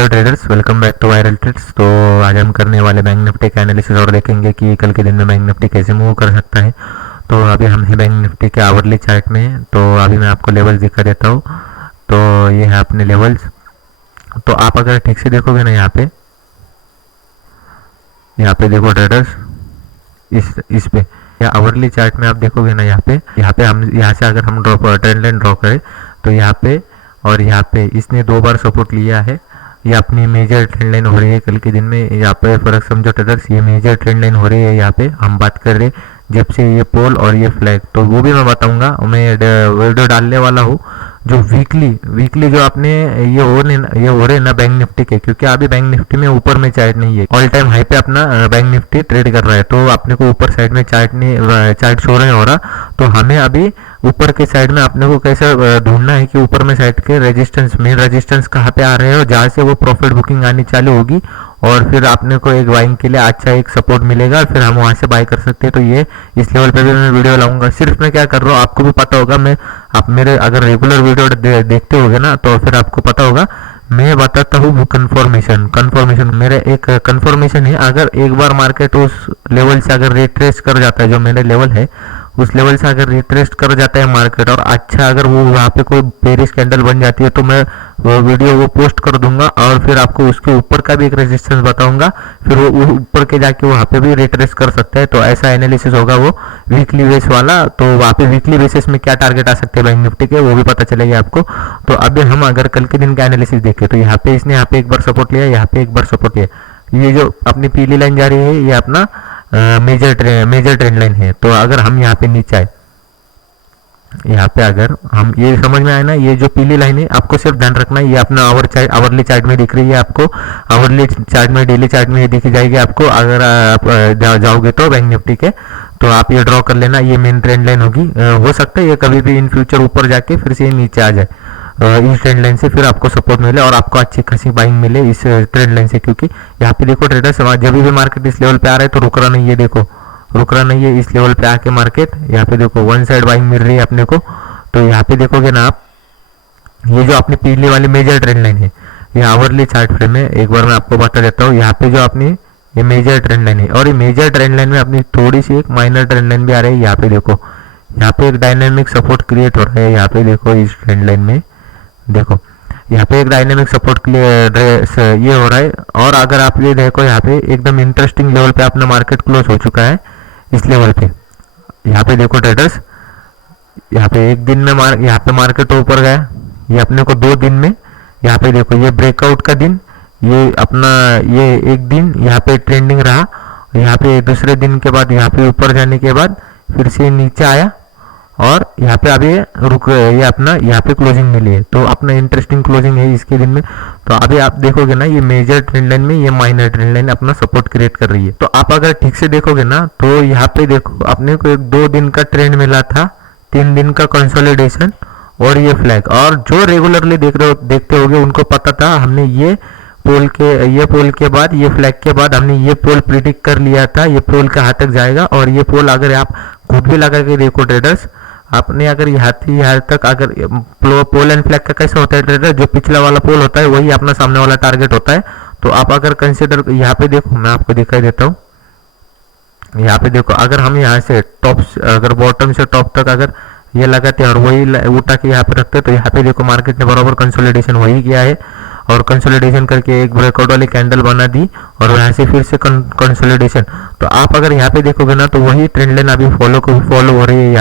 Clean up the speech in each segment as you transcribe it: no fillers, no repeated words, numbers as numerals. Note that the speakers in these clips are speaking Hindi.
Hello traders, welcome back to Viral Trades. तो आज हम करने वाले बैंक निफ्टी का एनालिसिस और देखेंगे कि कल के दिन में बैंक निफ्टी कैसे मूव कर सकता है। तो अभी हम हैं बैंक निफ्टी के आवरली चार्ट में। तो अभी मैं आपको लेवल्स दिखा देता हूँ। तो ये है अपने लेवल्स। तो आप अगर ठीक से देखोगे ना, यहाँ पे देखो ट्रेडर्स, इस पे या आवरली चार्ट में आप देखोगे ना, यहाँ से अगर हम ट्रेंड लाइन ड्रॉ करें तो यहाँ पे और यहाँ पे इसने 2 बार सपोर्ट लिया है। ये अपनी मेजर ट्रेंड लाइन हो रही है कल के दिन में। यहाँ पे फर्क समझो ट्रेडर्स, ये मेजर ट्रेंड लाइन हो रही है। यहाँ पे हम बात कर रहे जब से ये पोल और ये फ्लैग, तो वो भी मैं बताऊंगा। मैं वीडियो डालने वाला हूँ जो वीकली जो आपने ये हो रहे ना बैंक निफ्टी के, क्योंकि अभी बैंक निफ्टी में ऊपर में चार्ट नहीं है। ऑल टाइम हाई पे अपना बैंक निफ्टी ट्रेड कर रहा है। तो अपने को ऊपर साइड में चार्ट शो नहीं हो रहा। तो हमें अभी ऊपर के साइड में अपने को कैसे ढूंढना है कि ऊपर में साइड के मेन रेजिस्टेंस कहाँ पे आ रहे हैं, जहाँ से वो प्रॉफिट बुकिंग आनी चालू होगी और फिर आपने को एक बाइंग के लिए अच्छा एक सपोर्ट मिलेगा, फिर हम वहां से बाय कर सकते हैं। तो ये इस लेवल पे भी मैं वीडियो लाऊंगा। सिर्फ मैं क्या कर रहा हूँ आपको भी पता होगा, आप मेरे अगर रेगुलर वीडियो देखते होगे ना तो फिर आपको पता होगा। मैं बताता हूँ कन्फर्मेशन मेरा एक कन्फर्मेशन है। अगर एक बार मार्केट उस लेवल से अगर रिट्रेस कर जाता है, जो मेरा लेवल है उस लेवल से अगर रिट्रेस्ट कर जाता है मार्केट, और अच्छा अगर वो वहाँ पे कोई बेरिश कैंडल बन जाती है, तो मैं वो वीडियो वो पोस्ट कर दूंगा और फिर आपको उसके ऊपर का भी एक रेजिस्टेंस बताऊंगा। फिर वो ऊपर के जाके वहाँ पे भी रिट्रेस कर सकता है। तो ऐसा एनालिसिस होगा वो वीकली बेस वाला। तो वहाँ पे वीकली बेसिस में क्या टारगेट आ सकते हैं बैंक निफ्टी के, वो भी पता चलेगा आपको। तो अभी हम अगर कल के दिन का एनालिसिस देखें तो यहाँ पे इसने एक बार सपोर्ट लिया, यहाँ पे एक बार सपोर्ट लिया। ये जो अपनी पीली लाइन जा रही है ये अपना मेजर ट्रेंड लाइन है। तो अगर हम यहाँ पे नीचे आए, यहाँ पे अगर हम ये समझ में आए ना, ये जो पीली लाइन है आपको सिर्फ ध्यान रखना है, ये अपना आवरली चार्ट में दिख रही है आपको। आवरली चार्ट में, डेली चार्ट में ये दिखी जाएगी आपको। अगर आप जाओगे तो बैंक निफ्टी के, तो आप ये ड्रॉ कर लेना, ये मेन ट्रेंड लाइन होगी। हो सकता है ये कभी भी इन फ्यूचर ऊपर जाके फिर से ये नीचे आ जाए इस ट्रेंड लाइन से, फिर आपको सपोर्ट मिले और आपको अच्छी खासी बाइंग मिले इस ट्रेंड लाइन से। क्योंकि यहाँ पे देखो ट्रेडर्स, जब भी मार्केट इस लेवल पे आ रहा है तो रुक रहा नहीं है। देखो रुक रहा नहीं है इस लेवल पे आके मार्केट। यहाँ पे देखो वन साइड बाइंग मिल रही है अपने को। तो यहाँ पे देखोगे ना आप, ये जो अपनी पीली वाली मेजर ट्रेंड लाइन है, ये आवरली चार्ट फ्रेम में एक बार मैं आपको बता देता हूँ। यहाँ पे जो अपनी ये मेजर ट्रेंड लाइन है, और ये मेजर ट्रेंड लाइन में अपनी थोड़ी सी एक माइनर ट्रेंड लाइन भी आ रही है। यहाँ पे देखो, यहाँ पे एक डायनेमिक सपोर्ट क्रिएट हो रहा है। यहाँ पे देखो इस ट्रेंड लाइन में देखो, यहाँ पे एक डायनेमिक सपोर्ट ये हो रहा है। और अगर आप ये देखो, यहाँ पे एकदम इंटरेस्टिंग लेवल पे अपना मार्केट क्लोज हो चुका है इस लेवल पे। यहाँ पे देखो ट्रेडर्स, यहाँ पे एक दिन में यहाँ पे मार्केट ऊपर गया, ये अपने को 2 दिन में। यहाँ पे देखो ये ब्रेकआउट का दिन, ये अपना ये एक दिन यहाँ पे ट्रेंडिंग रहा। यहाँ पे दूसरे दिन के बाद यहाँ पे ऊपर जाने के बाद फिर से नीचे आया और यहाँ पे अभी ये अपना यहाँ पे क्लोजिंग मिली है। तो अपना इंटरेस्टिंग क्लोजिंग है इसके दिन में। तो अभी आप देखोगे ना, ये मेजर ट्रेंड लाइन में ये माइनर ट्रेंड लाइन अपना सपोर्ट क्रिएट कर रही है। तो आप अगर ठीक से देखोगे ना, तो यहाँ पे देखो अपने को एक 2 दिन का ट्रेंड मिला था, 3 दिन का कंसोलिडेशन और ये फ्लैग। और जो रेगुलरली देखते होगे उनको पता था, हमने ये पोल के बाद, ये फ्लैग के बाद हमने ये पोल प्रिडिक्ट कर लिया था, ये पोल कहाँ तक जाएगा। और ये पोल अगर आप खुद भी लगा के देखो ट्रेडर्स, आपने अगर यहाँ तक अगर पोल एंड फ्लैग का कैसा होता है ट्रेडर, जो पिछला वाला पोल होता है वही अपना सामने वाला टारगेट होता है। तो आप अगर कंसिडर, यहाँ पे देखो मैं आपको दिखाई देता हूँ। यहाँ पे देखो, अगर हम यहाँ से अगर बॉटम से टॉप तक अगर ये लगाते हैं और वही उठा के यहाँ पे रखते हैं, तो यहाँ पे देखो मार्केट ने बराबर कंसोलिडेशन वही किया है। और कंसोलिडेशन करके एक ब्रेकआउट वाली कैंडल बना दी और यहाँ से फिर से कंसोलिडेशन। तो आप अगर यहाँ पे देखोगे ना, तो वही ट्रेंड लाइन अभी फॉलो हो रही है।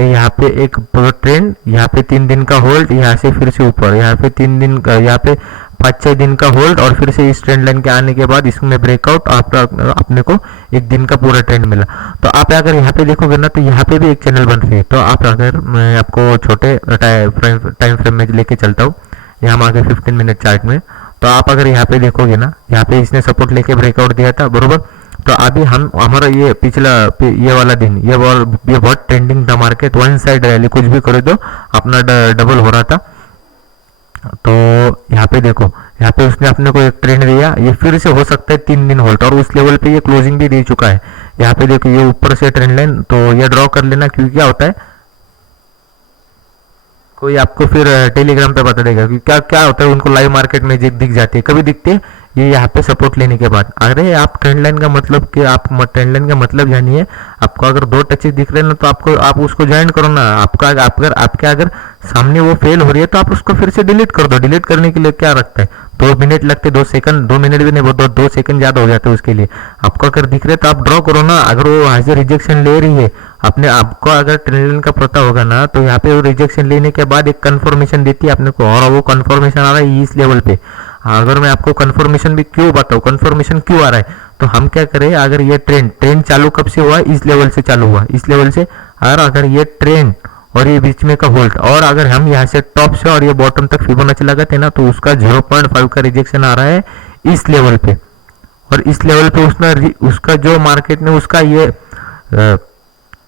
यहाँ पे एक ट्रेंड, यहाँ पे 3 दिन का होल्ड, यहाँ से फिर से ऊपर, यहाँ पे 3 दिन का, यहाँ पे 5-6 दिन का होल्ड, और फिर से इस ट्रेंड लाइन के आने के बाद इसमें ब्रेकआउट, अपने को 1 दिन का पूरा ट्रेंड मिला। तो आप अगर यहाँ पे देखोगे ना, तो यहाँ पे भी एक चैनल बन रही है। तो आप अगर, मैं आपको छोटे टाइम फ्रेम में लेके चलता हूँ, यहाँ हम आगे 15 मिनट चार्ट में। तो आप अगर यहाँ पे देखोगे ना, यहाँ पे इसने सपोर्ट लेके ब्रेकआउट दिया था बरोबर। तो अभी हमारा ये पिछला ये वाला दिन, ये बहुत ट्रेंडिंग था मार्केट, वन साइड रैली, कुछ भी करे दो अपना डबल हो रहा था। तो यहाँ पे देखो, यहाँ पे उसने अपने को एक ट्रेंड दिया, ये फिर से हो सकता है 3 दिन होल्ड, और उस लेवल पे ये क्लोजिंग भी दे चुका है। यहाँ पे देखो ये ऊपर से ट्रेंड लाइन, तो ये ड्रॉ कर लेना। क्योंकि क्या होता है, कोई आपको फिर टेलीग्राम पे बता देगा कि क्या क्या होता है, उनको लाइव मार्केट में दिख जाती है, कभी दिखती है ये यहाँ पे सपोर्ट लेने के बाद। अरे आप ट्रेंड लाइन का मतलब कि आप ट्रेंड लाइन का मतलब जानिए, आपको अगर 2 टचेस दिख रहे हैं ना तो आप उसको ज्वाइन करो ना। आपका अगर आपके अगर सामने वो फेल हो रही है तो आप उसको फिर से डिलीट कर दो। डिलीट करने के लिए क्या रखता है, 2 मिनट लगते, 2 सेकंड, 2 मिनट भी नहीं, वो 2 सेकंड ज्यादा हो जाते हैं उसके लिए। आपको अगर दिख रहे तो आप ड्रॉ करो ना। अगर वो वहां से रिजेक्शन ले रही है, अपने आपको अगर ट्रेंड लाइन का पता होगा ना तो यहाँ पे वो रिजेक्शन लेने के बाद एक कंफर्मेशन देती है अपने को, और वो कंफर्मेशन आ रहा है इस लेवल पे। अगर मैं आपको कंफर्मेशन भी क्यों बताऊँ, कंफर्मेशन क्यों आ रहा है, तो हम क्या करें, अगर ये ट्रेंड चालू कब से हुआ, इस लेवल से चालू हुआ, इस लेवल से। और अगर ये ट्रेंड और ये बीच में का होल्ड, और अगर हम यहाँ से टॉप से और ये बॉटम तक फिबोनाची लगाते ना तो उसका 0.5 का रिजेक्शन आ रहा है इस लेवल पे। और इस लेवल पे उसका जो मार्केट ने उसका ये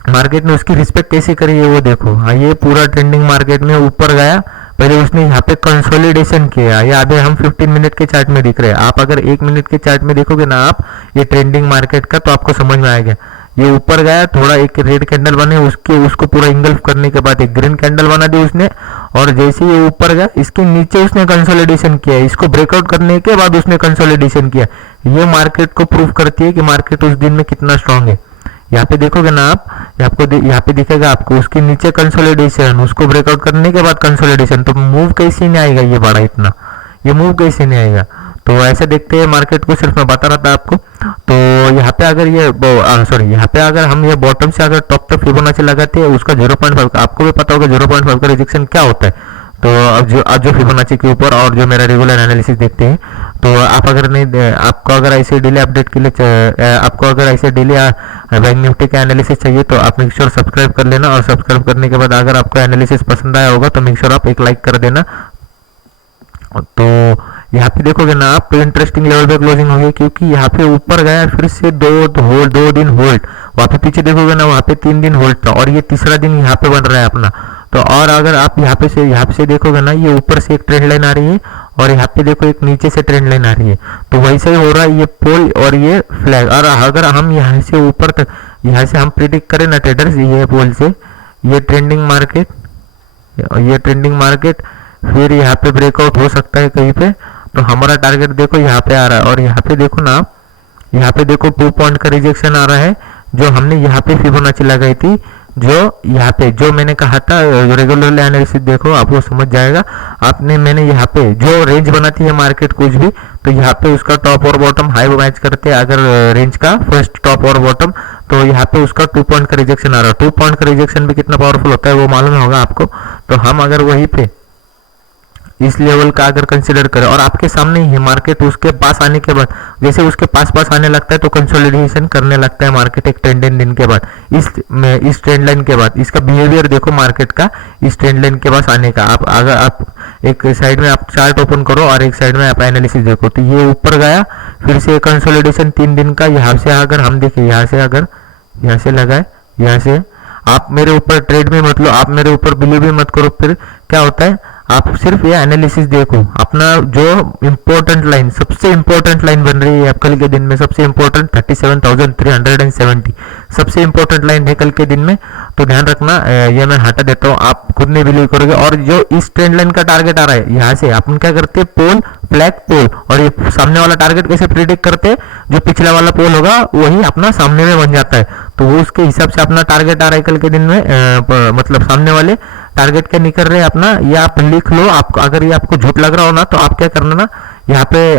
मार्केट ने उसकी रिस्पेक्ट कैसे करी है वो देखो। हाँ, ये पूरा ट्रेंडिंग मार्केट में ऊपर गया, पहले उसने यहाँ पे कंसोलिडेशन किया। ये अभी हम 15 मिनट के चार्ट में दिख रहे हैं। आप अगर 1 मिनट के चार्ट में देखोगे ना आप ये ट्रेंडिंग मार्केट का, तो आपको समझ में आएगा। ये ऊपर गया, थोड़ा एक रेड कैंडल बने, उसको पूरा इंगल्फ करने के बाद एक ग्रीन कैंडल बना दी उसने, और जैसे ये ऊपर गया इसके नीचे उसने कंसोलिडेशन किया, इसको ब्रेकआउट करने के बाद उसने कंसोलिडेशन किया। ये मार्केट को प्रूव करती है कि मार्केट उस दिन में कितना स्ट्रांग है। यहाँ पे देखोगे ना आप, यहाँ पे दिखेगा आपको उसके नीचे कंसोलिडेशन, उसको ब्रेकआउट करने के बाद कंसोलिडेशन। तो मूव कैसे नहीं आएगा ये बड़ा इतना, ये मूव कैसे नहीं आएगा। तो ऐसे देखते हैं मार्केट को, सिर्फ मैं बता रहा था आपको। तो यहाँ पे अगर ये यहाँ पे अगर हम ये बॉटम से अगर टॉप तक फिबोनाची लगाते हैं, उसका 0.5 आपको भी पता होगा 0.5 का रिजेक्शन क्या होता है। तो अब जो फिबोनाची के ऊपर और जो मेरा रेगुलर एनालिसिस देखते हैं, तो आप अगर नहीं, आपको अगर ऐसे डेली अपडेट के लिए, आपको अगर ऐसे डेली बैंक निफ्टी का एनालिसिस चाहिए तो आप मेक श्योर सब्सक्राइब कर लेना। और सब्सक्राइब करने के बाद अगर आपको एनालिसिस पसंद आया होगा तो मेक श्योर आप एक लाइक कर देना। तो यहाँ पे देखोगे ना आप, तो इंटरेस्टिंग लेवल पे क्लोजिंग होगी, क्योंकि यहाँ पे ऊपर गया फिर से 2 दिन होल्ड, वहाँ पे पीछे देखोगे ना वहाँ पे 3 दिन होल्ड था, और ये तीसरा दिन यहाँ पे बन रहा है अपना। तो और अगर आप यहाँ पे देखोगे ना, ये ऊपर से एक ट्रेंड लाइन आ रही है और यहाँ पे देखो एक नीचे से ट्रेंड लाइन आ रही है। तो वैसा ही हो रहा है ये पोल और ये फ्लैग। और अगर हम यहाँ से ऊपर तक, यहाँ से हम प्रिडिक्ट करें ना ट्रेडर्स, ये पोल से ये ट्रेंडिंग मार्केट फिर यहाँ पे ब्रेकआउट हो सकता है कहीं पे। तो हमारा टारगेट देखो यहाँ पे आ रहा है, और यहाँ पे देखो ना आप, यहाँ पे देखो 2 पॉइंट का रिजेक्शन आ रहा है, जो हमने यहाँ पे फिबोनाची लगाई थी, जो यहाँ पे जो मैंने कहा था रेगुलर एनालिसिस देखो आपको समझ जाएगा। मैंने यहाँ पे जो रेंज बनाती है मार्केट कुछ भी, तो यहाँ पे उसका टॉप और बॉटम हाई मैच करते हैं। अगर रेंज का फर्स्ट टॉप और बॉटम, तो यहाँ पे उसका 2 पॉइंट का रिजेक्शन आ रहा है। 2 पॉइंट का रिजेक्शन भी कितना पावरफुल होता है वो मालूम होगा आपको। तो हम अगर वहीं पे इस लेवल का अगर कंसिडर करें, और आपके सामने ही मार्केट उसके पास आने के बाद, जैसे उसके पास आने लगता है तो कंसोलिडेशन करने लगता है मार्केट एक ट्रेंड दिन के बाद, इस ट्रेंड लाइन के बाद। इसका बिहेवियर देखो मार्केट का इस ट्रेंड लाइन के पास आने का। अगर आप एक साइड में आप चार्ट ओपन करो और एक साइड में आप एनालिसिस देखो, तो ये ऊपर गया, फिर से कंसोलिडेशन 3 दिन का। यहाँ से अगर हम देखें, यहाँ से लगाए, यहाँ से आप मेरे ऊपर ट्रेड में मतलब आप मेरे ऊपर बिलीव भी मत करो, फिर क्या होता है, आप सिर्फ ये एनालिसिस देखो। अपना जो इंपॉर्टेंट लाइन, सबसे इंपॉर्टेंट लाइन बन रही है कल के दिन में, सबसे इंपॉर्टेंट 37,370 सबसे इंपॉर्टेंट लाइन है कल के दिन में। तो ध्यान रखना, ये मैं हटा देता हूँ, आप खुद नहीं बिलीव करोगे। और जो इस ट्रेंड लाइन का टारगेट आ रहा है, यहाँ से अपन क्या करते हैं, पोल, फ्लैग, पोल, और ये सामने वाला टारगेट कैसे प्रिडिक्ट करते हैं, जो पिछला वाला पोल होगा वही अपना सामने में बन जाता है। तो वो उसके हिसाब से अपना टारगेट आ रहा है कल के दिन में, मतलब सामने वाले टारगेट क्या निकल रहे हैं अपना, ये आप लिख लो। आपको अगर ये आपको झूठ लग रहा हो ना, तो आप क्या करना ना, यहाँ पे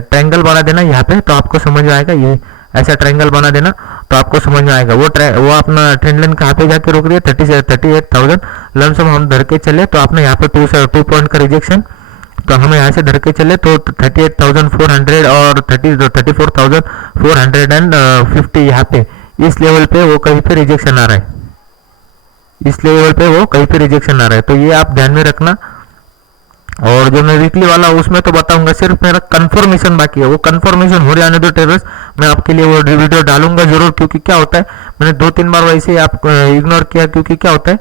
ट्रायंगल बना देना यहाँ पे, तो आपको समझ में आएगा। ये ऐसा ट्रायंगल बना देना तो आपको समझ में आएगा। वो अपना ट्रेंड लाइन कहाँ पे जाके रोक रही है, 38,000 लमसम हम धर के चले, तो आपने यहाँ पे 2 पॉइंट का रिजेक्शन, तो हम यहाँ से धर के चले तो 38,400 और 34,450 यहाँ पे इस लेवल पे वो कहीं पे रिजेक्शन आ रहा है, इस लेवल पे वो कहीं पे रिजेक्शन आ रहा है। तो ये आप ध्यान में रखना। और जो मैं वीकली वाला उसमें तो बताऊंगा, सिर्फ मेरा कंफर्मेशन बाकी है, वो कंफर्मेशन हो जाने दो ट्रेडर्स, मैं आपके लिए वो वीडियो डालूंगा जरूर। क्योंकि क्या होता है, मैंने 2-3 बार वैसे आप इग्नोर किया, क्योंकि क्या होता है,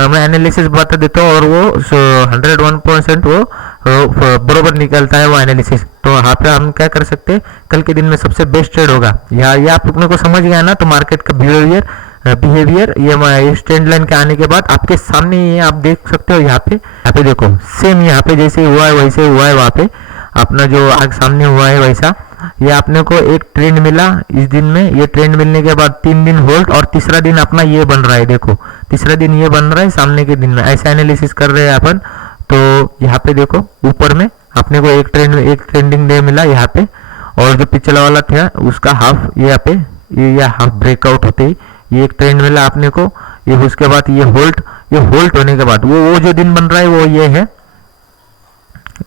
मैं एनालिसिस बता देता हूँ और वो 101% वो बरोबर निकलता है वो एनालिसिस। तो यहाँ पे हम क्या कर सकते हैं, कल के दिन में सबसे बेस्ट ट्रेड होगा या आप अपने को समझ गया ना, तो मार्केट का बिहेवियर बिहेवियर, ये इस ट्रेंड लाइन के आने के बाद आपके सामने ये आप देख सकते हो। यहाँ पे देखो सेम यहाँ पे जैसे हुआ है वैसे हुआ है, वहाँ पे अपना जो आग सामने हुआ है वैसा ये आपने को एक ट्रेंड मिला इस दिन में। ये ट्रेंड मिलने के बाद 3 दिन होल्ड और तीसरा दिन अपना ये बन रहा है, देखो तीसरा दिन ये बन रहा है सामने के दिन में। ऐसा एनालिसिस कर रहे हैं अपन। तो यहाँ पे देखो ऊपर में अपने को एक ट्रेंडिंग डे मिला यहाँ पे, और जो पिछला वाला था उसका हाफ यहाँ पे ये हाफ ब्रेकआउट होते ही ये एक ट्रेंड मिला आपने को। ये उसके बाद ये होल्ड होने के बाद वो जो दिन बन रहा है वो ये है,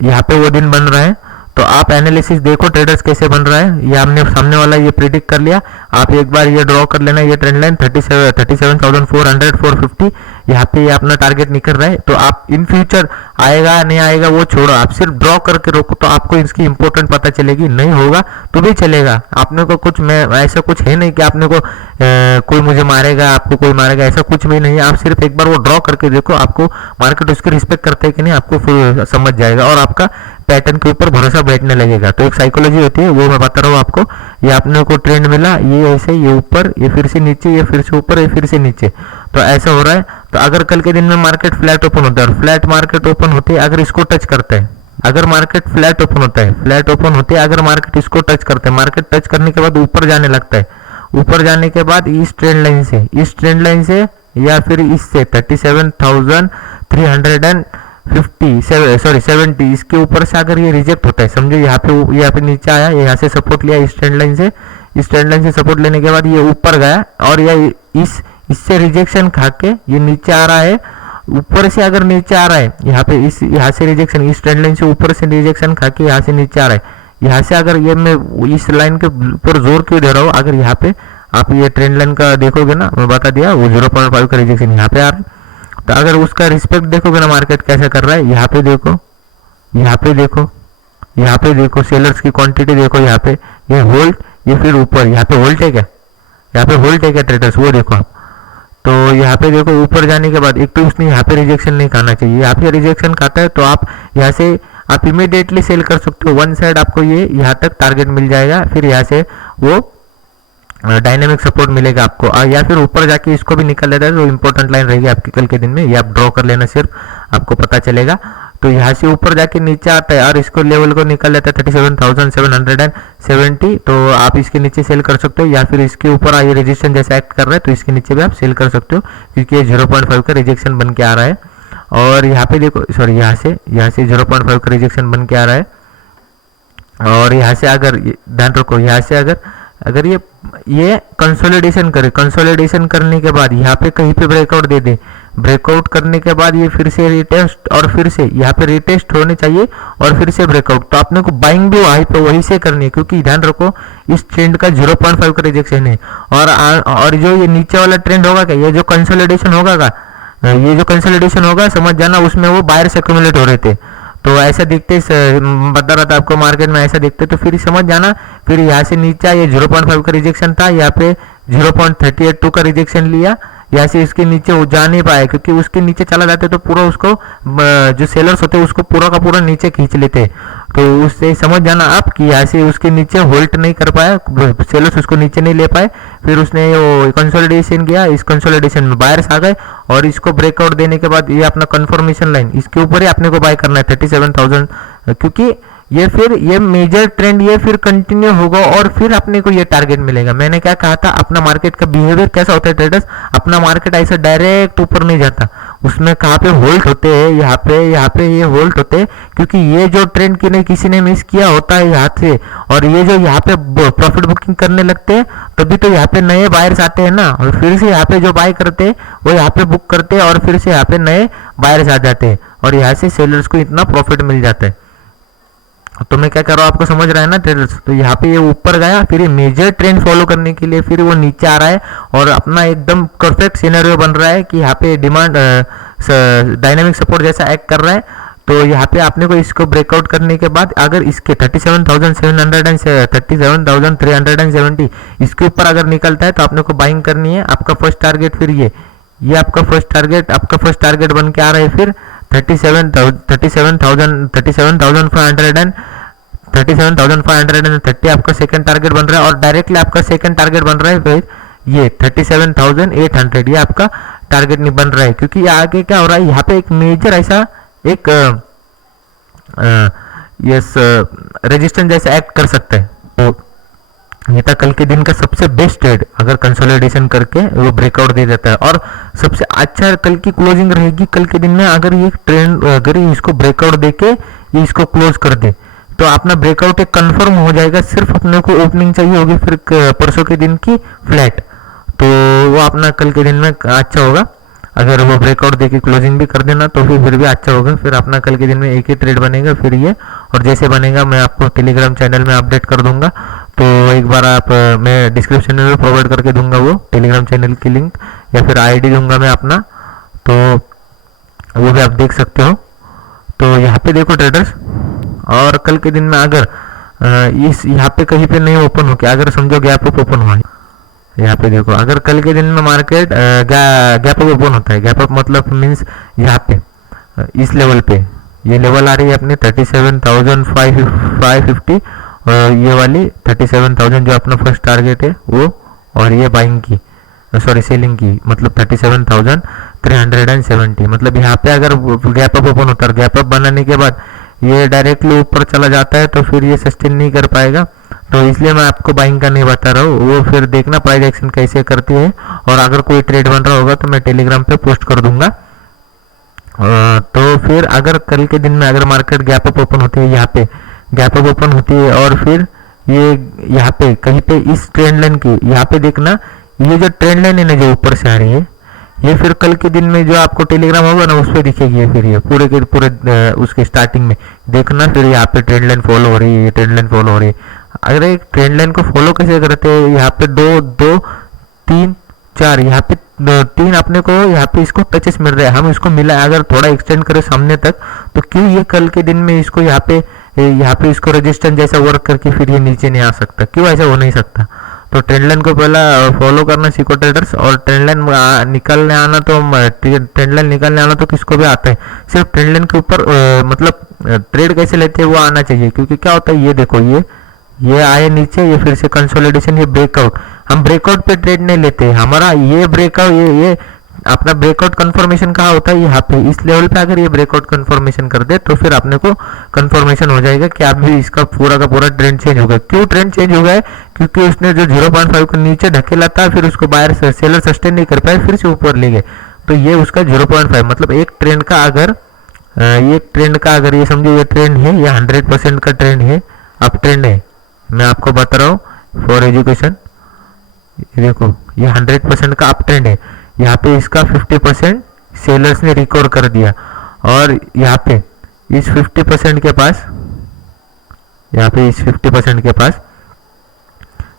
यहाँ पे वो दिन बन रहा है। तो आप एनालिसिस देखो ट्रेडर्स कैसे बन रहा है। ये हमने सामने वाला ये प्रिडिक्ट कर लिया, आप एक बार ये ड्रॉ कर लेना। ये ट्रेंड लाइन 37,400 450 यहाँ पे ये अपना टारगेट निकल रहा है। तो आप इन फ्यूचर आएगा नहीं आएगा वो छोड़ो, आप सिर्फ ड्रॉ करके रोको तो आपको इसकी इंपॉर्टेंट पता चलेगी। नहीं होगा तो भी चलेगा, आपने को कुछ मैं ऐसा कुछ है नहीं कि आपने को कोई मुझे मारेगा, आपको कोई मारेगा, ऐसा कुछ भी नहीं है। आप सिर्फ एक बार वो ड्रॉ करके देखो, आपको मार्केट उसकी रिस्पेक्ट करते है कि नहीं आपको समझ जाएगा और आपका पैटर्न के ऊपर भरोसा बैठने लगेगा। तो एक साइकोलॉजी होती है वो मैं बता रहा हूँ आपको। ये आपने को ट्रेंड मिला, ये ऐसे, ये ऊपर, ये फिर से नीचे, ये फिर से ऊपर, ये फिर से नीचे, तो ऐसा हो रहा है। तो अगर कल के दिन में मार्केट फ्लैट ओपन होता है और फ्लैट मार्केट ओपन होते है अगर इसको टच करता है, अगर मार्केट फ्लैट ओपन होता है, फ्लैट ओपन होते है अगर मार्केट इसको टच करता है, मार्केट टच करने के बाद ऊपर जाने लगता है, ऊपर जाने के बाद इस ट्रेंड लाइन से या फिर इससे 37,350 इसके ऊपर से अगर ये रिजेक्ट होता है, समझो यहाँ पे नीचे आया, यहाँ से सपोर्ट लिया इस ट्रेंड लाइन से सपोर्ट लेने के बाद ये ऊपर गया और ये इससे रिजेक्शन खा के ये नीचे आ रहा है। ऊपर से अगर नीचे आ रहा है यहाँ से रिजेक्शन, इस ट्रेंड लाइन से ऊपर से रिजेक्शन खा के यहाँ से नीचे आ रहा है। यहाँ से अगर ये मैं इस लाइन के ऊपर जोर क्यों दे रहा हूँ, अगर यहाँ पे आप ये ट्रेंड लाइन का देखोगे ना, मैं बता दिया वो 0.5 का रिजेक्शन यहाँ पे आ रहा है। तो अगर उसका रिस्पेक्ट देखोगे ना मार्केट कैसे कर रहा है, यहाँ पे देखो सेलर्स की क्वांटिटी देखो, यहाँ पे ये होल्ड, ये फिर ऊपर, यहाँ पे होल्ड है क्या, ट्रेडर्स वो देखो आप। तो यहाँ पे देखो ऊपर जाने के बाद एक तो उसने यहाँ पे रिजेक्शन नहीं खाना चाहिए, यहाँ पे रिजेक्शन खाता है तो आप यहाँ से आप इमीडिएटली सेल कर सकते हो। वन साइड आपको ये यहाँ तक टारगेट मिल जाएगा, फिर यहाँ से वो डायनेमिक सपोर्ट मिलेगा आपको, या फिर ऊपर जाके इसको भी निकल लेता है तो इंपॉर्टेंट लाइन रहेगी आपकी कल के दिन में। ये आप ड्रॉ कर लेना, सिर्फ आपको पता चलेगा। तो यहाँ से ऊपर जाके नीचे आता है और इसको लेवल को निकल लेता है 37,770, तो आप इसके नीचे सेल कर सकते हो, या फिर इसके ऊपर ये रेजिस्टेंस जैसे एक्ट कर रहा है तो इसके नीचे भी आप सेल कर सकते हो, क्योंकि ये 0.5 का रिजेक्शन बन के आ रहा है। और यहाँ पे देखो सॉरी यहाँ से 0.5 का रिजेक्शन बन के आ रहा है। और यहाँ से अगर ध्यान रखो, यहाँ से अगर ये कंसोलिडेशन करे, कंसोलिडेशन करने के बाद यहाँ पे कहीं पे ब्रेकआउट दे दे, ब्रेकआउट करने के बाद ये फिर से रिटेस्ट और फिर से यहाँ पे रिटेस्ट होने चाहिए और फिर से ब्रेकआउट, तो आपने को बाइंग भी वहीं पे वहीं से करनी है, क्योंकि ध्यान रखो इस ट्रेंड का 0.5 का रिजेक्शन है। और जो ये नीचे वाला ट्रेंड होगा क्या, ये जो कंसोलिडेशन होगा समझ जाना, उसमें वो बायर्स एक्यूमुलेट हो रहे थे। तो ऐसा दिखते बता रहा था आपको मार्केट में ऐसा दिखते, तो फिर समझ जाना। फिर यहाँ से नीचे ये 0.5 का रिजेक्शन था, यहाँ पे 0.382 का रिजेक्शन लिया, यहाँ से इसके नीचे वो जा नहीं पाया, क्योंकि उसके नीचे चला जाते तो पूरा उसको जो सेलर्स होते उसको पूरा का पूरा नीचे खींच लेते। तो उससे समझ जाना आप कि यहाँ से उसके नीचे होल्ड नहीं कर पाया, सेलर्स उसको नीचे नहीं ले पाए। फिर उसने वो कंसोलिडेशन किया, इस कंसोलिडेशन में बायर्स आ गए और इसको ब्रेकआउट देने के बाद ये अपना कंफर्मेशन लाइन इसके ऊपर ही अपने को बाय करना है 37,000, क्योंकि ये मेजर ट्रेंड ये फिर कंटिन्यू होगा और फिर अपने को ये टारगेट मिलेगा। मैंने क्या कहा था, अपना मार्केट का बिहेवियर कैसा होता है ट्रेडर्स, अपना मार्केट ऐसा डायरेक्ट ऊपर नहीं जाता, उसमें कहाँ पे होल्ड होते हैं, यहाँ पे ये होल्ड होते हैं, क्योंकि ये जो ट्रेंड किसी ने मिस किया होता है यहाँ से, और ये जो यहाँ पे प्रॉफिट बुकिंग करने लगते हैं तभी तो यहाँ पे नए बायर्स आते हैं ना, और फिर से यहाँ पे जो बाय करते हैं वो यहाँ पे बुक करते हैं और फिर से यहाँ पे नए बायर्स आ जाते हैं और यहाँ से सेलर्स को इतना प्रॉफिट मिल जाता है। तो मैं क्या कर रहा हूँ आपको समझ रहा है ना ट्रेडर्स। तो यहाँ पे ये ऊपर गया, फिर ये मेजर ट्रेंड फॉलो करने के लिए फिर वो नीचे आ रहा है और अपना एकदम परफेक्ट सिनेरियो बन रहा है कि यहाँ पे डिमांड डायनेमिक सपोर्ट जैसा एक्ट कर रहा है। तो यहाँ पे आपने को इसको ब्रेकआउट करने के बाद अगर इसके 37,370 इसके ऊपर अगर निकलता है तो आपने को बाइंग करनी है। आपका फर्स्ट टारगेट फिर ये आपका फर्स्ट टारगेट बन के आ रहा है फिर 37,530 आपका सेकंड टारगेट बन रहा है, और डायरेक्टली आपका सेकंड टारगेट बन रहा है फिर ये 37,800 ये आपका टारगेट नहीं बन रहा है, क्योंकि ये आगे क्या हो रहा है, यहाँ पे एक मेजर ऐसा एक यस रेजिस्टेंस जैसा एक्ट कर सकता है। तो ये था कल के दिन का सबसे बेस्ट ट्रेड, अगर कंसोलिडेशन करके वो ब्रेकआउट दे देता है। और सबसे अच्छा कल की क्लोजिंग रहेगी कल के दिन में, अगर ये ट्रेंड अगर इसको ब्रेकआउट देके ये इसको क्लोज कर दे तो अपना ब्रेकआउट एक कंफर्म हो जाएगा। सिर्फ अपने को ओपनिंग चाहिए होगी फिर परसों के दिन की फ्लैट, तो वो अपना कल के दिन में अच्छा होगा। अगर वो ब्रेकआउट देके क्लोजिंग भी कर देना तो फिर भी अच्छा होगा। फिर अपना कल के दिन में एक ही ट्रेड बनेगा फिर ये, और जैसे बनेगा मैं आपको टेलीग्राम चैनल में अपडेट कर दूंगा। तो एक बार आप मैं डिस्क्रिप्शन में प्रोवाइड करके दूंगा वो टेलीग्राम चैनल की लिंक, या फिर आईडी दूंगा मैं अपना, तो वो भी आप देख सकते हो। तो यहाँ पे देखो ट्रेडर्स, और कल के दिन में अगर इस यहाँ पे कहीं पे नहीं ओपन हो के अगर समझो गैप अप ओपन हुआ है, यहाँ पे देखो अगर कल के दिन में मार्केट गैप अप ओपन होता है, गैप अप मतलब मीन्स यहाँ पे इस लेवल पे ये लेवल आ रही है अपनी 37,550, और ये वाली 37,000 जो अपना फर्स्ट टारगेट है वो, और ये बाइंग की सॉरी सेलिंग की मतलब 37,370। मतलब यहाँ पे अगर गैप अप ओपन होता है, गैप अप बनाने के बाद ये डायरेक्टली ऊपर चला जाता है तो फिर ये सस्टेन नहीं कर पाएगा। तो इसलिए मैं आपको बाइंग का नहीं बता रहा हूँ, वो फिर देखना प्राइस एक्शन कैसे करती है। और अगर कोई ट्रेड बन रहा होगा तो मैं टेलीग्राम पे पोस्ट कर दूंगा। तो फिर अगर कल के दिन में अगर मार्केट गैप अप ओपन होती है, यहाँ पे गैप अप ओपन होती है और फिर ये यहाँ पे कहीं पे इस ट्रेंड लाइन की यहाँ पे देखना, ये जो ट्रेंड लाइन है ना जो ऊपर से आ रही है, ये फिर कल के दिन में जो आपको टेलीग्राम होगा ना उस पर दिखेगी। फिर ये पूरे के पूरे उसके स्टार्टिंग में देखना, फिर यहाँ पे ट्रेंड लाइन फॉलो हो रही है, ये ट्रेंड लाइन फॉलो हो रही है। अगर एक ट्रेंड लाइन को फॉलो कैसे करते हैं, यहाँ पे 2 2 3 4 यहाँ पे 3 अपने को यहाँ पे इसको टचेस मिल रहे हैं, हम इसको मिला है। अगर थोड़ा एक्सटेंड करें सामने तक तो क्यों ये कल के दिन में इसको यहाँ पे इसको रेजिस्टेंस जैसा वर्क करके फिर ये नीचे नहीं आ सकता, क्यों ऐसा हो नहीं सकता। तो ट्रेंड लाइन को पहला फॉलो करना सीखो ट्रेडर्स। और ट्रेंड लाइन निकलने आना तो ट्रेंड लाइन निकालने आना तो किसको भी आता है, सिर्फ ट्रेंड लाइन के ऊपर मतलब ट्रेड कैसे लेते हैं वो आना चाहिए। क्योंकि क्या होता है, ये देखो ये आए नीचे, ये फिर से कंसोलिडेशन, ये ब्रेकआउट, हम ब्रेकआउट पे ट्रेड नहीं लेते। हमारा ये ब्रेकआउट ये अपना ब्रेकआउट कंफर्मेशन कहाँ होता है, यहाँ पे इस लेवल पे अगर ये ब्रेकआउट कंफर्मेशन कर दे तो फिर अपने को कंफर्मेशन हो जाएगा कि अभी इसका पूरा का पूरा ट्रेंड चेंज होगा। क्यों ट्रेंड चेंज हो गया है, क्योंकि उसने जो 0.5 को नीचे ढकेला था, फिर उसको बायर सेलर सस्टेन नहीं कर पाए, फिर से ऊपर ले गए। तो ये उसका 0.5 मतलब एक ट्रेंड का अगर ये समझो ये ट्रेंड है, ये 100% का ट्रेंड है, अप ट्रेंड है। मैं आपको बता रहा हूँ फॉर एजुकेशन, देखो ये 100% का अप ट्रेंड है। यहाँ पे इसका 50% सेलर्स ने रिकवर कर दिया, और यहाँ पे इस 50% के पास, यहाँ पे इस 50% के पास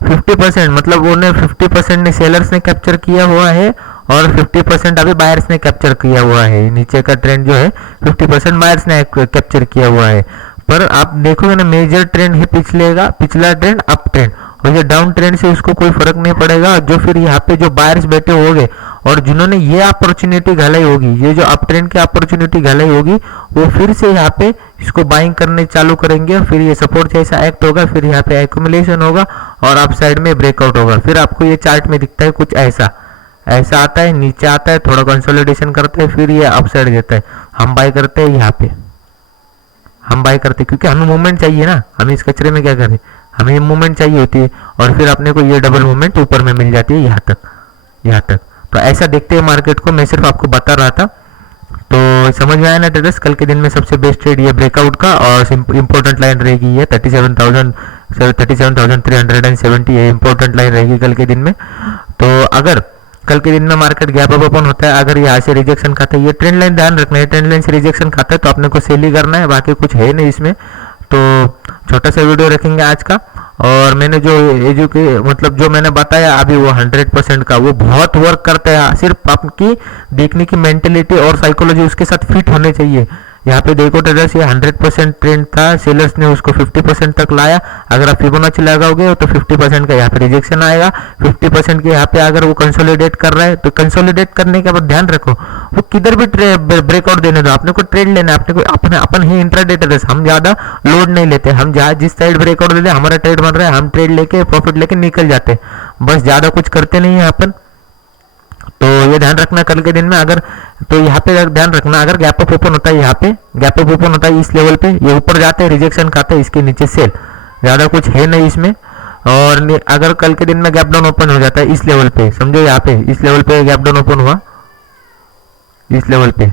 50% मतलब उन्हें 50% ने सेलर्स ने कैप्चर किया हुआ है, और 50% अभी बायर्स ने कैप्चर किया हुआ है। नीचे का ट्रेंड जो है 50% बायर्स ने कैप्चर किया हुआ है। पर आप देखोगे ना, मेजर ट्रेंड है पिछला ट्रेंड अप ट्रेंड, और ये डाउन ट्रेंड से उसको कोई फर्क नहीं पड़ेगा। जो फिर यहाँ पे जो बायर्स बैठे होंगे और जिन्होंने ये अपॉर्चुनिटी घलाई होगी, ये जो अप ट्रेंड की अपॉर्चुनिटी घलाई होगी, वो फिर से यहाँ पे इसको बाइंग करने चालू करेंगे। फिर ये सपोर्ट जैसा एक्ट होगा, फिर यहाँ पे एक्यूमुलेशन होगा और अप साइड में ब्रेकआउट होगा। फिर आपको ये चार्ट में दिखता है कुछ ऐसा आता है, नीचे आता है, थोड़ा कंसोलिडेशन करता है, फिर ये अप साइड देता है। हम बाय करते हैं, यहाँ पे हम बाय करते हैं क्योंकि हमें मूवमेंट चाहिए ना। हमें इस कचरे में क्या करें, हमें मूवमेंट चाहिए होती है, और फिर अपने को ये डबल मूवमेंट ऊपर में मिल जाती है यहाँ तक। तो ऐसा देखते हैं मार्केट को, मैं सिर्फ आपको बता रहा था। तो समझ में आया ना ट्रेडर्स, कल के दिन में सबसे बेस्ट ट्रेड ये ब्रेकआउट का, और इंपॉर्टेंट लाइन रहेगी ये 37,370 ये इंपॉर्टेंट लाइन रहेगी कल के दिन में। तो अगर कल के दिन में मार्केट गैप अप ओपन होता है, अगर यहाँ से रिजेक्शन खाता है, ये ट्रेंड लाइन ध्यान रखना है, ट्रेंड लाइन से रिजेक्शन खाता है तो अपने को सेल ही करना है, बाकी कुछ है नहीं इसमें। तो छोटा सा वीडियो रखेंगे आज का, और मैंने जो मैंने बताया अभी वो 100% का वो बहुत वर्क करता है। सिर्फ आपकी देखने की मेंटेलिटी और साइकोलॉजी उसके साथ फिट होने चाहिए। यहाँ पे देखो ट्रेडर्स, ये 100% ट्रेंड था, सेलर्स ने उसको 50% तक लाया। अगर आप फिबोनाची लगाओगे तो 50% का यहाँ पे रिजेक्शन आएगा। 50% के यहाँ पे अगर वो कंसोलिडेट कर रहा है तो कंसोलिडेट करने के बाद ध्यान रखो वो किधर भी ब्रेकआउट देने दो, अपने को ट्रेड लेना है, अपने को अपन ही इंट्राडे ट्रेडर्स, हम ज्यादा लोड नहीं लेते। हम जहाँ जिस साइड ब्रेकआउट देते हमारा ट्रेड बन रहा है, हम ट्रेड लेके प्रॉफिट लेके निकल जाते हैं। बस ज़्यादा कुछ करते नहीं है अपन। तो ये ध्यान रखना कल के दिन में अगर, तो यहाँ पे ध्यान रखना अगर गैप अप ओपन होता है, यहाँ पे गैप अप ओपन होता है इस लेवल पे, ये ऊपर जाते हैं रिजेक्शन खाते हैं, इसके नीचे सेल, ज़्यादा कुछ है नहीं इसमें। और अगर कल के दिन में गैप डाउन ओपन हो जाता है इस लेवल पे, समझो यहाँ पे इस लेवल पे गैप डाउन ओपन हुआ, इस लेवल पे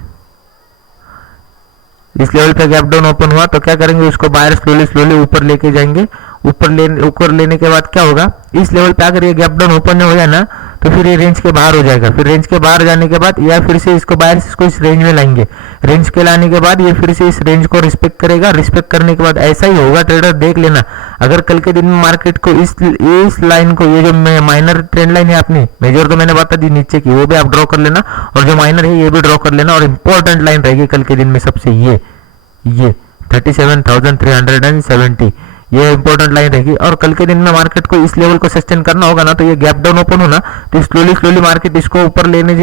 गैप डाउन ओपन हुआ, तो क्या करेंगे उसको बाहर स्लोली स्लोली ऊपर लेके जाएंगे। ऊपर लेने के बाद क्या होगा, इस लेवल पे अगर ये गैप डाउन ओपन हो गया ना तो फिर ये रेंज के बाहर हो जाएगा। फिर रेंज के बाहर जाने के बाद या फिर से इसको बाहर से इसको इस रेंज में लाएंगे, रेंज के लाने के बाद ये फिर से इस रेंज को रिस्पेक्ट करेगा। रिस्पेक्ट करने के बाद ऐसा ही होगा ट्रेडर, देख लेना। अगर कल के दिन में मार्केट को इस लाइन को, ये जो माइनर ट्रेंड लाइन है अपनी, मेजर तो मैंने बता दी नीचे की, वो भी आप ड्रॉ कर लेना, और जो माइनर है ये भी ड्रॉ कर लेना। और इंपॉर्टेंट लाइन रहेगी कल के दिन में सबसे ये 37,370, ये इंपॉर्टेंट लाइन रहेगी। और कल के दिन में मार्केट को इस लेवल को सस्टेन करना होगा ना, तो ये गैप डाउन ओपन होना, तो स्लोली स्लोली मार्केट इसको ऊपर लेके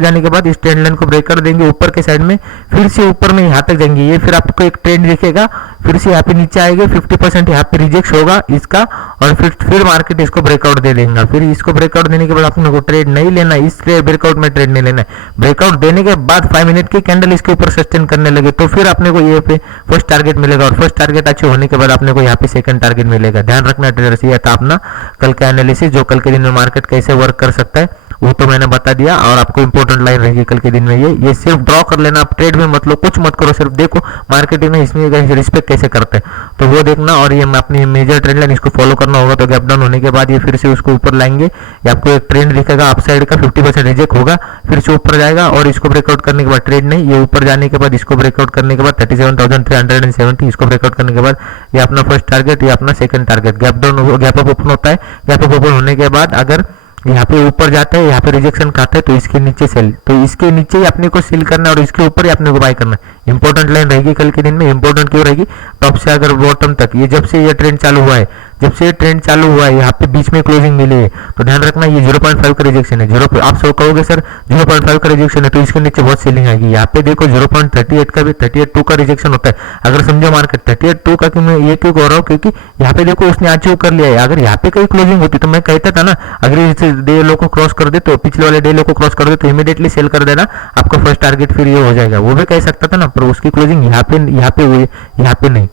जाने के बाद इस ट्रेंड लाइन को ब्रेक कर देंगे ऊपर के साइड में, फिर से ऊपर में यहाँ तक जाएंगे। ये फिर आपको एक ट्रेंड दिखेगा, फिर से यहाँ पे नीचे आएगा, 50% यहाँ पे रिजेक्ट होगा इसका, और फिर मार्केट इसको ब्रेकआउट दे देगा। फिर इसको ब्रेकआउट देने के बाद अपने को ट्रेड नहीं लेना, इस ब्रेकआउट में ट्रेड नहीं लेना है। ब्रेकआउट देने के बाद 5 मिनट की कैंडल इसके ऊपर सस्टेन करने लगे तो फिर अपने को ये पे फर्स्ट टारगेट मिलेगा, और फर्स्ट टारगेट अच्छे होने के बाद अपने को यहाँ पे सेकंड टारगेट मिलेगा। ध्यान रखना ट्रेडर्स, ये था अपना कल का एनालिसिस, जो कल के दिन में मार्केट कैसे वर्क कर सकता है वो तो मैंने बता दिया। और आपको इंपॉर्टेंट लाइन रहेगी कल के दिन में ये सिर्फ ड्रॉ कर लेना, आप ट्रेड में मतलब कुछ मत करो, सिर्फ देखो मार्केट में इसमें रिस्पेक्ट कैसे करते हैं तो वो देखना। और ये अपनी मेजर ट्रेंड लाइन इसको फॉलो करना होगा। तो गैप डाउन होने के बाद ये फिर से उसको ऊपर लाएंगे, ये आपको एक ट्रेंड दिखेगा अप साइड का, 50% रिजेक्ट होगा, फिर से ऊपर जाएगा, और इसको ब्रेकआउट करने के बाद ट्रेड नहीं, ये ऊपर जाने के बाद इसको ब्रेकआउट करने के बाद 37,370 इसको ब्रेकआउट करने के बाद ये अपना फर्स्ट टारगेट, ये अपना second target. Gap down gap up open होता है, गैप अप ओपन होने के बाद अगर यहाँ पे ऊपर जाता है, यहाँ पे रिजेक्शन खाता है, तो इसके नीचे सेल, तो इसके नीचे ही अपने को सेल करना है और इसके ऊपर ही अपने को बाय करना है। इंपॉर्टेंट लाइन रहेगी कल के दिन में। इंपॉर्टेंट क्यों रहेगी, टॉप से अगर बॉटम तक, ये जब से ये ट्रेंड चालू हुआ है, जब से ये ट्रेंड चालू हुआ है, यहाँ पे बीच में क्लोजिंग मिली है, तो ध्यान रखना ये 0.5 का रिजेक्शन है। आप सब कहोगे सर 0.5 का रिजेक्शन है तो इसके नीचे बहुत सेलिंग आएगी। यहाँ पे देखो 0.38 का भी 38.2 का रिजेक्शन होता है। अगर समझो मार्केट 38.2 का, कि मैं ये क्यों कह रहा हूँ, क्योंकि यहाँ पे देखो उसने अचीव कर लिया है। अगर यहाँ पे कोई क्लोजिंग होती तो मैं कहता था ना, अगर इस डे लो को क्रॉस कर दे, तो पिछले वाले डे लो को क्रॉस कर दे तो इमीडिएटली सेल कर देना, आपका फर्स्ट टारगेट फिर ये हो जाएगा। वो भी कह सकता था ना, पर उसकी क्लोजिंग यहाँ पे हुई, यहाँ पे नहीं,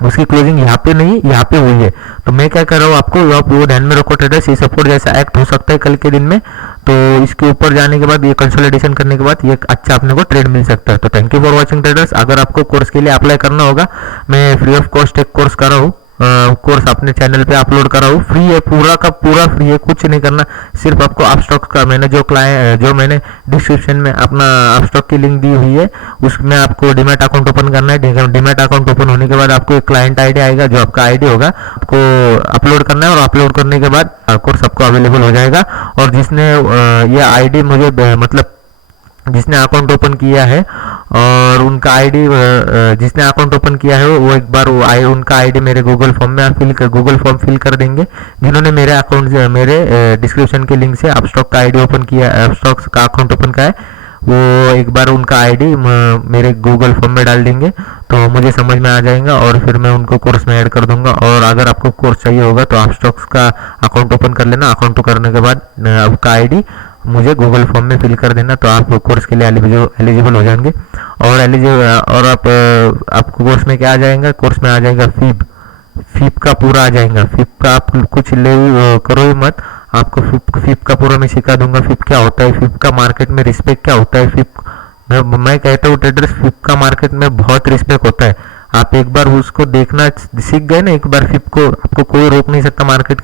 उसकी क्लोजिंग यहाँ पे नहीं, यहाँ पे हुई है। तो मैं क्या कर रहा हूँ, आपको आप वो ध्यान में रखो ट्रेडर्स, ये सपोर्ट जैसा एक्ट हो सकता है कल के दिन में, तो इसके ऊपर जाने के बाद ये कंसोलिडेशन करने के बाद ये अच्छा अपने को ट्रेड मिल सकता है। तो thank you for watching traders. अगर आपको कोर्स के लिए अप्लाई करना होगा, मैं फ्री ऑफ कॉस्ट एक कोर्स कर रहा हूँ, कोर्स अपने चैनल पे अपलोड कर रहा हूँ, फ्री है, पूरा का पूरा फ्री है, कुछ नहीं करना। सिर्फ आपको अपस्टॉक का मैंने जो मैंने डिस्क्रिप्शन में अपना अपस्टॉक की लिंक दी हुई है, उसमें आपको डीमैट अकाउंट ओपन करना है। डीमैट अकाउंट ओपन होने के बाद आपको एक क्लाइंट आईडी आएगा, जो आपका आईडी होगा आपको अपलोड करना है, और अपलोड करने के बाद कोर्स आपको अवेलेबल हो जाएगा। और जिसने ये आईडी मुझे मतलब जिसने अकाउंट ओपन किया है, और उनका आईडी जिसने अकाउंट ओपन किया है वो एक बार उनका आईडी मेरे गूगल फॉर्म में गूगल फॉर्म फिल कर देंगे। जिन्होंने मेरे अकाउंट मेरे डिस्क्रिप्शन के लिंक से अपस्टॉक का आईडी ओपन किया, अपस्टॉक का अकाउंट ओपन का है, वो एक बार उनका आईडी मेरे गूगल फॉर्म में डाल देंगे तो मुझे समझ में आ जाएगा, और फिर मैं उनको कोर्स में ऐड कर दूंगा। और अगर आपको कोर्स चाहिए होगा तो अपस्टॉक्स का अकाउंट ओपन कर लेना, अकाउंट करने के बाद आपका आईडी मुझे गूगल फॉर्म में फिल कर देना, तो आप कोर्स के लिए एलिजिबल हो जाएंगे। और आपको कोर्स में क्या आ जाएगा, कोर्स में आ जाएगा फीप का पूरा आ जाएगा। फीप का आप कुछ करो ही मत, आपको फीप का पूरा मैं सिखा दूंगा। फीप क्या होता है, फीप का मार्केट में रिस्पेक्ट क्या होता है। मैं कहता हूँ ट्रेडर्स, फीप का मार्केट में बहुत रिस्पेक्ट होता है। आप एक बार उसको देखना सीख गए ना एक बार, फिप को आपको कोई रोक नहीं सकता मार्केट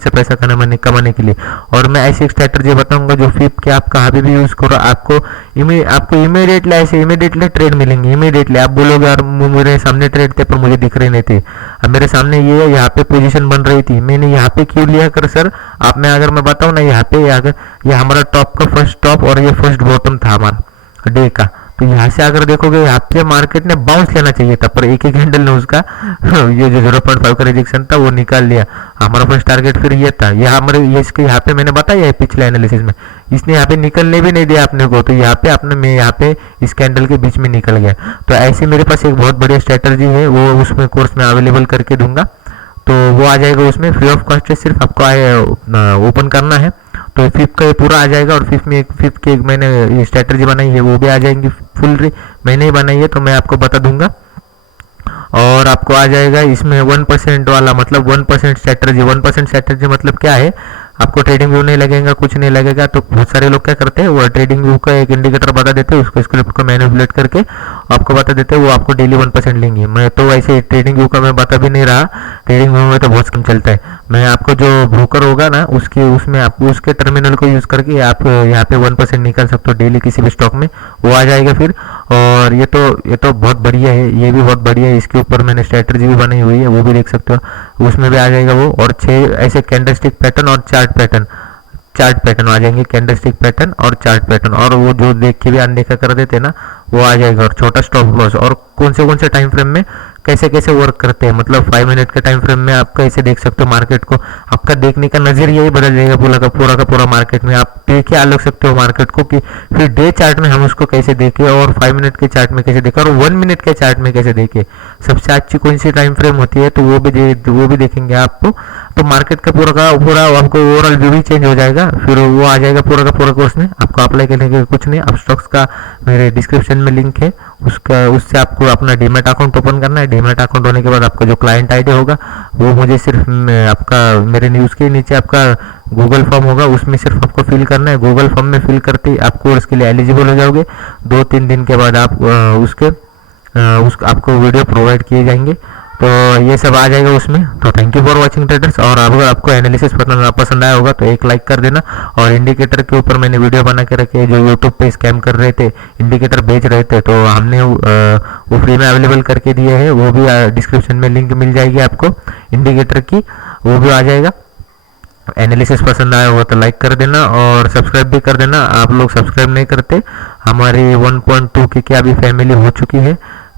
से पैसा कमाने के लिए। और मैं ऐसी एक स्ट्रैटेजी बताऊंगा जो फिप के आप कहाँ भी यूज करो, आपको इमीडिएटली ट्रेड मिलेंगे। इमीडिएटली आप बोलोगे यार मेरे सामने ट्रेड थे पर मुझे दिख रहे नहीं थे, अब मेरे सामने ये यहाँ पे पोजीशन बन रही थी, मैंने यहाँ पे क्यों लिया कर सर। आप मैं अगर मैं बताऊँ ना, यहाँ पे अगर ये हमारा टॉप का फर्स्ट टॉप और ये फर्स्ट बॉटम था हमारा डे का, तो यहाँ से अगर देखोगे यहाँ पे मार्केट ने बाउंस लेना चाहिए था, पर एक कैंडल ने उसका ये जो 0.5 का रिजेक्शन था वो निकाल लिया। हमारा फर्स्ट टारगेट फिर ये था, इसके यहाँ पे मैंने बताया है पिछले एनालिसिस में, इसने यहाँ पे निकलने भी नहीं दिया अपने को, तो यहाँ पे मैं यहाँ पे इस कैंडल के बीच में निकल गया। तो ऐसे मेरे पास एक बहुत बढ़िया स्ट्रेटजी है, वो उसमें कोर्स में अवेलेबल करके दूंगा। तो वो आ जाएगा उसमें, फ्री ऑफ कॉस्ट है, सिर्फ आपको ओपन करना है। तो फिफ्थ का ये पूरा आ जाएगा, और फिफ्थ की एक मैंने स्ट्रेटजी बनाई है वो भी आ जाएंगी, फुल मैंने ही बनाई है तो मैं आपको बता दूंगा। और आपको आ जाएगा इसमें 1% वाला, मतलब 1% स्ट्रेटजी। 1% स्ट्रेटजी मतलब क्या है, आपको ट्रेडिंग व्यू नहीं लगेगा, कुछ नहीं लगेगा। तो बहुत सारे लोग क्या करते हैं, वो ट्रेडिंग व्यू का एक इंडिकेटर बता देते हैं, उसको स्क्रिप्ट को मैनिपुलेट करके आपको बता देते हैं, वो आपको डेली 1% लेंगे। मैं तो वैसे ट्रेडिंग व्यू का मैं बता भी नहीं रहा, ट्रेडिंग व्यू में तो बहुत कम चलता है। मैं आपको जो ब्रोकर होगा ना उसमें आप उसके टर्मिनल को यूज़ करके आप यहाँ पे 1% निकाल सकते हो डेली किसी भी स्टॉक में, वो आ जाएगा फिर। और ये तो बहुत बढ़िया है, ये भी बहुत बढ़िया है। इसके ऊपर मैंने स्ट्रेटजी भी बनाई हुई है, वो भी देख सकते हो, उसमें भी आ जाएगा वो। और 6 ऐसे कैंडलस्टिक पैटर्न और चार्ट पैटर्न आ जाएंगे, कैंडलस्टिक पैटर्न और चार्ट पैटर्न। और वो जो देख के भी अनदेखा कर देते हैं ना, वो आ जाएगा। और छोटा स्टॉप लॉस, और कौन से टाइम फ्रेम में कैसे कैसे वर्क करते हैं, मतलब 5 मिनट के टाइम फ्रेम में आप कैसे देख सकते हो मार्केट को। आपका देखने का नजरिया ही बदल जाएगा पूरा का पूरा मार्केट में। आप देख आ लग सकते हो मार्केट को, कि फिर डे चार्ट में हम उसको कैसे देखें, और 5 मिनट के चार्ट में कैसे देखें, और 1 मिनट के चार्ट में कैसे देखें, सबसे अच्छी कौन सी टाइम फ्रेम होती है, तो वो भी देखेंगे आपको। तो मार्केट का पूरा आपको ओवरऑल व्यू भी चेंज हो जाएगा, फिर वो आ जाएगा पूरा का पूरा कोर्स में। आपको अप्लाई करने के कुछ नहीं, आप स्टॉक्स का मेरे डिस्क्रिप्शन में लिंक है, उससे आपको अपना डीमैट अकाउंट ओपन करना है। डीमैट अकाउंट होने के बाद आपका जो क्लाइंट आईडी होगा, वो मुझे सिर्फ आपका मेरे न्यूज़ के नीचे आपका गूगल फॉर्म होगा, उसमें सिर्फ आपको फिल करना है। गूगल फॉर्म में फिल करते ही आप कोर्स के लिए एलिजिबल हो जाओगे। 2-3 दिन के बाद आप आपको वीडियो प्रोवाइड किए जाएंगे, तो ये सब आ जाएगा उसमें। तो thank you for watching traders. और अगर आपको एनालिसिस पसंद आया होगा तो एक लाइक कर देना। और इंडिकेटर के ऊपर मैंने वीडियो बना के रखे, जो यूट्यूब पे स्कैम कर रहे थे, इंडिकेटर बेच रहे थे, तो हमने वो फ्री में अवेलेबल करके दिए हैं, वो भी डिस्क्रिप्शन में लिंक मिल जाएगी आपको इंडिकेटर की, वो भी आ जाएगा। एनालिसिस पसंद आया होगा तो लाइक कर देना, और सब्सक्राइब भी कर देना। आप लोग सब्सक्राइब नहीं करते, हमारी 1.2 की क्या अभी फैमिली हो चुकी है,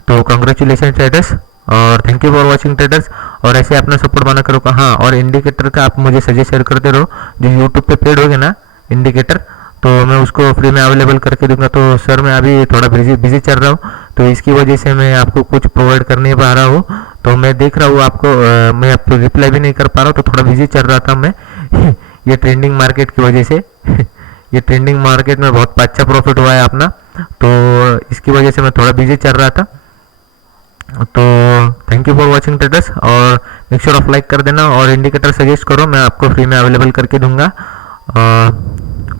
तो कॉन्ग्रेचुलेशन ट्रेडर्स, और thank you for watching traders. और ऐसे अपना सपोर्ट बना करो। हाँ, और इंडिकेटर का आप मुझे सजेस्ट शेयर करते रहो, जो यूट्यूब पे पेड हो गया ना इंडिकेटर, तो मैं उसको फ्री में अवेलेबल करके दूंगा। तो सर मैं अभी थोड़ा बिजी चल रहा हूँ, तो इसकी वजह से मैं आपको कुछ प्रोवाइड कर नहीं पा रहा हूँ। तो मैं देख रहा हूँ आपको, मैं आपको रिप्लाई भी नहीं कर पा रहा हूँ, तो थोड़ा बिजी चल रहा था मैं ये ट्रेंडिंग मार्केट की वजह से ये ट्रेंडिंग मार्केट में बहुत अच्छा प्रॉफिट हुआ है अपना, तो इसकी वजह से मैं थोड़ा बिजी चल रहा था। तो thank you for watching traders, और मेक श्योर ऑफ लाइक कर देना, और इंडिकेटर सजेस्ट करो, मैं आपको फ्री में अवेलेबल करके दूंगा।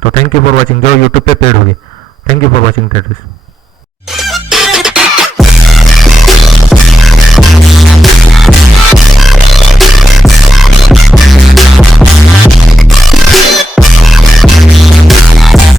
तो थैंक यू फॉर वाचिंग, जो यूट्यूब पे पेड होगी। Thank you for watching traders.